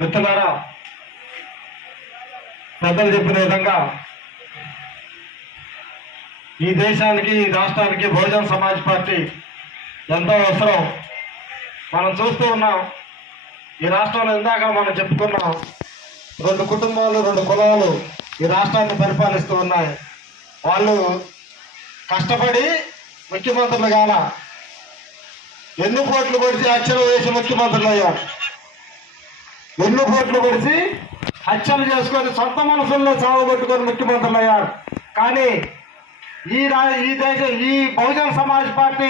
మిత్రులారా పెద్దలు చెప్పిన విధంగా ఈ దేశానికి ఈ రాష్ట్రానికి బహుజన్ సమాజ్ పార్టీ ఎంతో అవసరం. మనం చూస్తూ ఉన్నాం ఈ రాష్ట్రంలో ఇందాక మనం చెప్పుకున్నాం రెండు కుటుంబాలు రెండు కులాలు ఈ రాష్ట్రాన్ని పరిపాలిస్తూ ఉన్నాయి. వాళ్ళు కష్టపడి ముఖ్యమంత్రులు కాల ఎన్ని కోట్లు కొడితే అక్షరం వేసి ముఖ్యమంత్రులు అయ్యారు. ఎన్ని కోట్లు పెడిచి హత్యలు చేసుకొని సొంత మనసుల్లో చావగొట్టుకొని ముఖ్యమంత్రులు అయ్యారు కానీ ఈ రా ఈ దేశ ఈ బహుజన సమాజ్ పార్టీ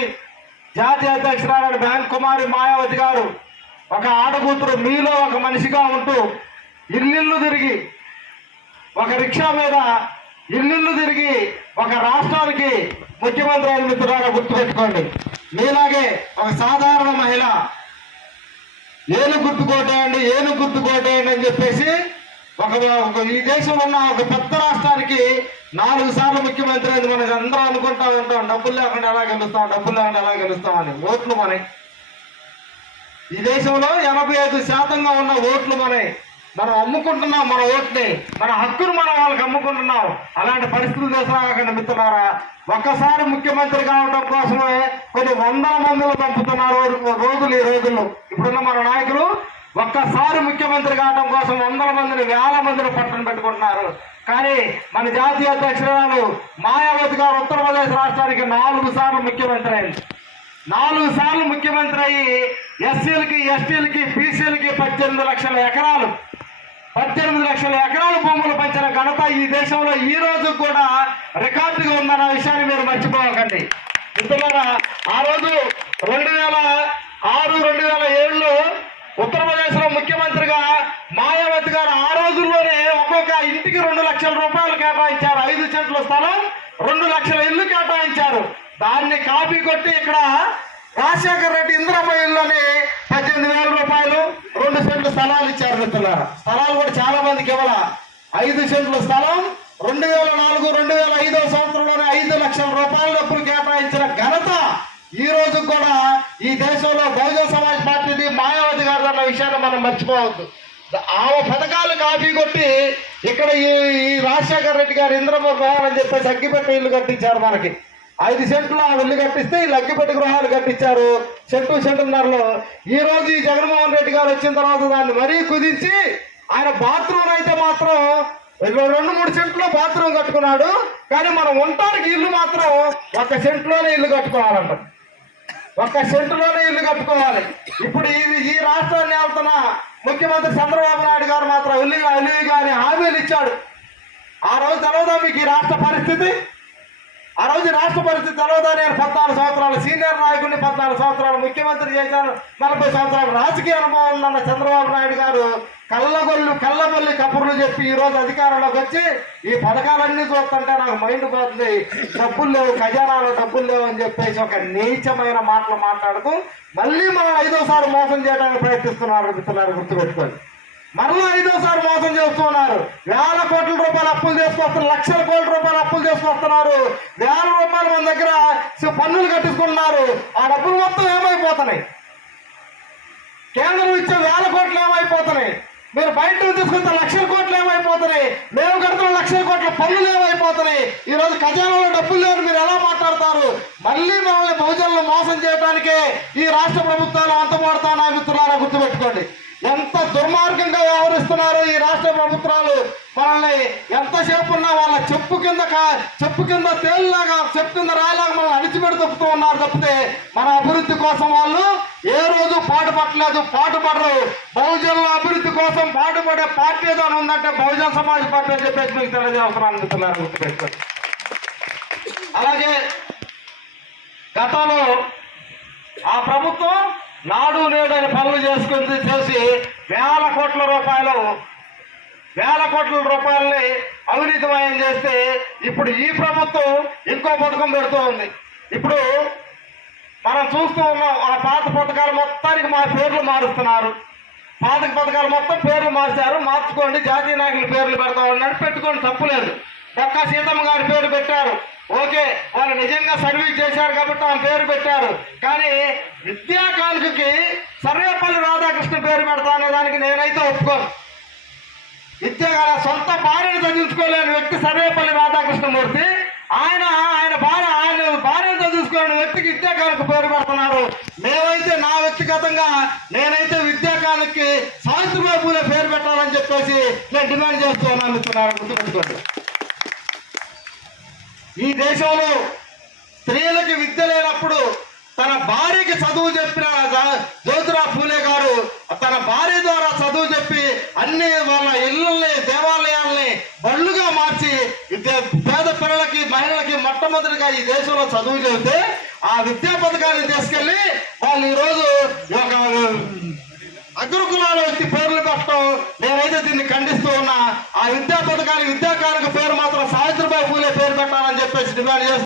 జాతీయ అధ్యక్షురాలు బ్యాంక్ కుమారి మాయావతి గారు ఒక ఆడకూతురు మీలో ఒక మనిషిగా ఉంటూ ఇల్లిల్లు తిరిగి ఒక రిక్షా మీద ఇల్లిల్లు తిరిగి ఒక రాష్ట్రానికి ముఖ్యమంత్రి అయిన మిత్రులారా గుర్తుపెట్టుకోండి. మీలాగే ఒక సాధారణ మహిళ ఏను గుర్తుకోటేయండి ఏను గుర్తుకోటేయండి అని చెప్పేసి ఒక ఒక ఈ దేశంలో ఉన్న ఒక పెద్ద రాష్ట్రానికి నాలుగు సార్లు ముఖ్యమంత్రి అని మనం అందరూ అనుకుంటా ఉంటాం. డబ్బులు లేకుండా ఎలా గెలుస్తాం డబ్బులు లేకుండా ఎలా గెలుస్తామని ఓట్లు మనకి ఈ దేశంలో ఎనభై ఐదు శాతంగా ఉన్న ఓట్లు మనవి మనం అమ్ముకుంటున్నాం మన ఓట్ని మన హక్కును మనం వాళ్ళకి అమ్ముకుంటున్నాం. అలాంటి పరిస్థితులు తీసుకురాకండి మిత్రులారా ఒక్కసారి ముఖ్యమంత్రి కావడం కోసమే కొన్ని వందల మందిని పంపుతున్నారు రోజులు ఈ రోజుల్లో. ఇప్పుడున్న మన నాయకులు ఒక్కసారి ముఖ్యమంత్రి కావడం కోసం వందల మందిని వేల మందిని పట్టణ పెట్టుకుంటున్నారు. కానీ మన జాతీయ అధ్యక్షురాలు మాయావతి గారు ఉత్తరప్రదేశ్ రాష్ట్రానికి నాలుగు సార్లు ముఖ్యమంత్రి అయింది. నాలుగు సార్లు ముఖ్యమంత్రి అయ్యి ఎస్సీలకి ఎస్టీలకి బీసీలకి పద్దెనిమిది లక్షల ఎకరాలు పద్దెనిమిది లక్షల ఎకరాల భూములు పంచిన ఘనత ఈ దేశంలో ఈ రోజు కూడా రికార్డుగా ఉందన్న విషయాన్ని మీరు మర్చిపోకండి. మిత్రులారా ఆ రోజు రెండు వేల ఆరు రెండు వేల ఏడులో ఉత్తరప్రదేశ్లో ముఖ్యమంత్రిగా మాయావతి గారు ఆ రోజుల్లోనే ఒక్కొక్క ఇంటికి రెండు లక్షల రూపాయలు కేటాయించారు. ఐదు సెంట్ల స్థలం రెండు లక్షల ఇల్లు కేటాయించారు. దాన్ని కాపీ కొట్టి ఇక్కడ రాజశేఖర రెడ్డి ఇందిరమ్మ ఇల్లుని పద్దెనిమిది వేల స్థలాలు ఇచ్చారు మిత్రుల స్థలాలు కూడా చాలా మందికి ఇవ్వాల? ఐదు సెంట్ల స్థలం రెండు వేల నాలుగు రెండు వేల ఐదో సంవత్సరంలోనే ఐదు లక్షల రూపాయల డబ్బులు కేటాయించిన ఘనత ఈ రోజు కూడా ఈ దేశంలో బహుజన సమాజ్ పార్టీది మాయావతి గారు అన్న విషయాన్ని మనం మర్చిపోవద్దు. ఆమె పథకాలు కాపీ కొట్టి ఇక్కడ ఈ ఈ రాజశేఖర రెడ్డి గారు ఇంద్రమూర్ గృహాలు అని చెప్పేసి అగ్గిపెట్టి ఇల్లు కట్టించారు మనకి. ఐదు సెంట్లు ఆ ఇల్లు కట్టిస్తే ఈ లగ్గిపెట్టి గృహాలు కట్టించారు. సెంటు సెంటున్నరలో ఈ రోజు ఈ జగన్మోహన్ రెడ్డి గారు వచ్చిన తర్వాత దాన్ని మరీ కుదించి ఆయన బాత్రూమ్ అయితే మాత్రం రెండు మూడు సెంట్లో బాత్రూమ్ కట్టుకున్నాడు. కానీ మనం ఉండటానికి ఇల్లు మాత్రం ఒక సెంట్లోనే ఇల్లు కట్టుకోవాలంట. ఒక్క సెంటులోనే ఇల్లు కట్టుకోవాలి. ఇప్పుడు ఇది ఈ రాష్ట్రాన్ని వెళ్తున్న ముఖ్యమంత్రి చంద్రబాబు నాయుడు గారు మాత్రం ఉల్లిగా అలివిగా అని హామీలు ఇచ్చాడు. ఆ రోజు తర్వాత మీకు ఈ రాష్ట్ర పరిస్థితి? ఆ రోజు రాష్ట్ర పరిస్థితి తెలవదా నేను పద్నాలుగు సంవత్సరాలు సీనియర్ నాయకుడిని పద్నాలుగు సంవత్సరాలు ముఖ్యమంత్రి చేశాను. నలభై సంవత్సరాలు రాజకీయ అనుభవం ఉన్న చంద్రబాబు నాయుడు గారు కళ్ళగొల్లు కళ్ళబొల్లి కబుర్లు చెప్పి ఈ రోజు అధికారంలోకి వచ్చి ఈ పథకాలన్నీ చూస్తుంటే నాకు మైండ్ పోతుంది. డబ్బులు లేవు ఖజానాలో డబ్బులు లేవు అని చెప్పేసి ఒక నీచమైన మాటలు మాట్లాడుతూ మళ్ళీ మనం ఐదోసారి మోసం చేయడానికి ప్రయత్నిస్తున్నారు మిత్రులారు గుర్తుపెట్టుకోండి. మరలా ఐదోసారి మోసం చేస్తున్నారు. వేల కోట్ల రూపాయలు అప్పులు చేసుకొస్తున్నారు. లక్షల కోట్ల రూపాయలు అప్పులు చేసుకొస్తున్నారు. వేల రూపాయలు మన దగ్గర పన్నులు కట్టించుకుంటున్నారు. ఆ డబ్బులు మొత్తం ఏమైపోతున్నాయి? కేంద్రం ఇచ్చే వేల కోట్లు ఏమైపోతున్నాయి? మీరు బయట నుంచి తీసుకుంటే లక్షల కోట్లు ఏమైపోతున్నాయి? మేము కడుతున్న లక్షల కోట్ల పన్నులు ఏమైపోతున్నాయి? ఈ రోజు ఖజానాలో డబ్బులు లేవు మీరు ఎలా మాట్లాడతారు? మళ్ళీ మనల్ని బహుజనులు మోసం చేయడానికే ఈ రాష్ట్ర ప్రభుత్వాలు అంతమాడుతా మిత్రులారా గుర్తుపెట్టుకోండి. ఎంత దుర్మార్గంగా వ్యవహరిస్తున్నారో ఈ రాష్ట్ర ప్రభుత్వాలు. మనల్ని ఎంతసేపు ఉన్నా వాళ్ళ చెప్పు కింద చెప్పు కింద తేలిలాగా చెప్పు కింద రాయలాగా మనల్ని అణిచిపెడి తప్పుతూ ఉన్నారు తప్పితే మన అభివృద్ధి కోసం వాళ్ళు ఏ రోజు పాటుపడలేదు పాటుపడరు బహుజనుల అభివృద్ధి కోసం పాటుపడే పార్టీ ఏదైనా ఉందంటే బహుజన సమాజ్ పార్టీ అని చెప్పేసి మీకు తెలియజేస్తున్నాను మిత్రులారా గుర్తుపెట్టుకోండి. అలాగే గతంలో ఆ ప్రభుత్వం నాడు నేడు అని పనులు చేసుకుంది చేసి వేల కోట్ల రూపాయలు వేల కోట్ల రూపాయలని అవినీతిమయం చేస్తే ఇప్పుడు ఈ ప్రభుత్వం ఇంకో పథకం పెడుతూ ఉంది. ఇప్పుడు మనం చూస్తూ ఉన్నాం ఆ పాత పథకాలు మొత్తానికి మా పేర్లు మారుస్తున్నారు. పాత పథకాలు మొత్తం పేర్లు మార్చారు మార్చుకోండి జాతీయ నాయకుల పేర్లు పెడతా ఉన్నాడు పెట్టుకోండి తప్పులేదు పక్కా సీతమ్మ గారి పేరు పెట్టారు. ఓకే వాళ్ళు నిజంగా సర్వీస్ చేశారు కాబట్టి ఆమె పేరు పెట్టారు. కానీ విద్యా కానుకకి సర్వేపల్లి రాధాకృష్ణ పేరు పెడతా అనే దానికి నేనైతే ఒప్పుకోను. ఒప్పుకోను విద్యాగాల సొంత భార్యను చదివించుకోలేని వ్యక్తి సర్వేపల్లి రాధాకృష్ణమూర్తి ఆయన ఆయన భార్య ఆయన భార్యను చదివించుకోలేని వ్యక్తికి విద్యాకాలకు పేరు పెడుతున్నారు. మేమైతే నా వ్యక్తిగతంగా నేనైతే విద్యాకాలకి సావిత్రిబాయి పూలే పేరు పెట్టాలని చెప్పేసి నేను డిమాండ్ చేస్తూ ఉన్నాను గుర్తుపెట్టుకోండి. ఈ దేశంలో స్త్రీలకి విద్య లేనప్పుడు తన భార్యకి చదువు చెప్పిన జ్యోతిరా తన భార్య ద్వారా చదువు చెప్పి అన్ని వాళ్ళ ఇళ్ళని దేవాలయాల్ని బళ్ళుగా మార్చి పేద పిల్లలకి మహిళలకి మొట్టమొదటిగా ఈ దేశంలో చదువు చెబితే ఆ విద్యా పథకాన్ని తీసుకెళ్ళి వాళ్ళు ఈరోజు ఒక అగ్రకులాల వ్యక్తి పేర్లు పెట్టడం నేనైతే దీన్ని ఖండిస్తూ ఉన్నా. ఆ విద్యా పథకానికి విద్యాకానికి పేరు మాత్రం సావిత్రిబాయి పూలే పేరు పెట్టాలని చెప్పేసి డిమాండ్ చేస్తాను